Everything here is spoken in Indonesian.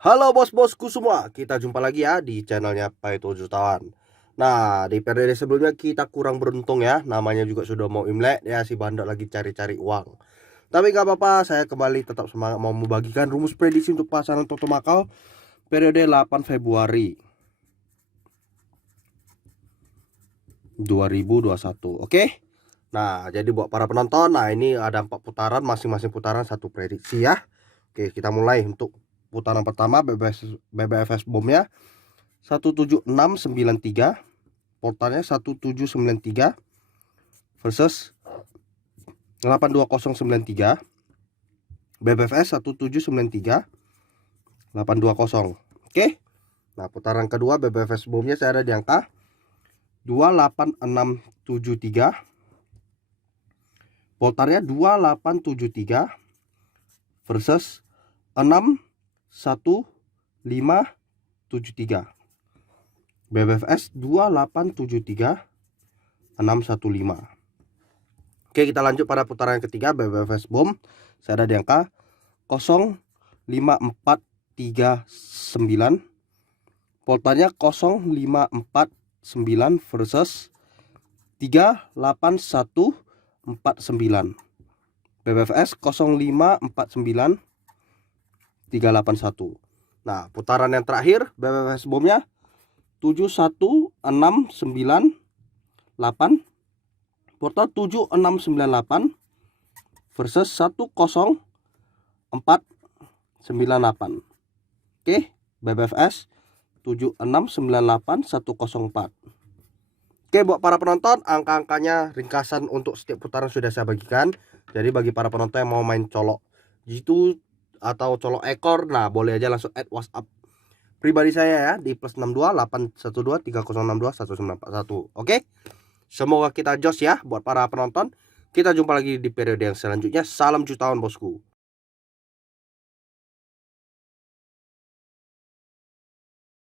Halo bos-bosku semua, kita jumpa lagi ya di channelnya Paito Jutawan. Nah, di periode sebelumnya kita kurang beruntung ya, namanya juga sudah mau Imlek ya, si Bandot lagi cari-cari uang. Tapi gak apa-apa, saya kembali tetap semangat mau membagikan rumus prediksi untuk pasaran Toto Makau periode 8 Februari 2021. Oke? Nah, jadi buat para penonton, nah ini ada 4 putaran, masing-masing putaran satu prediksi ya. Oke, kita mulai untuk putaran pertama BBFS bomnya 17693, portalnya 1793 versus 82093. BBFS 1793 820. Oke. Nah, putaran kedua BBFS sebelumnya saya ada di angka 28673. Portalnya 2873 versus 61573. BBFS 2873 615. Oke, kita lanjut pada putaran ketiga BBFS bom. Saya ada di angka 05439. Portalnya 0549 versus 38149. BBFS 0549 381. Nah, putaran yang terakhir BBFS bomnya 71698, portal 7698 versus 10498. Oke, BBFS 7698 104. Oke, buat para penonton, angka-angkanya ringkasan untuk setiap putaran sudah saya bagikan. Jadi bagi para penonton yang mau main colok gitu atau colok ekor, nah boleh aja langsung add WhatsApp pribadi saya ya di +62 812 3062 1941. Oke, semoga kita jos ya buat para penonton. Kita jumpa lagi di periode yang selanjutnya. Salam jutawan bosku.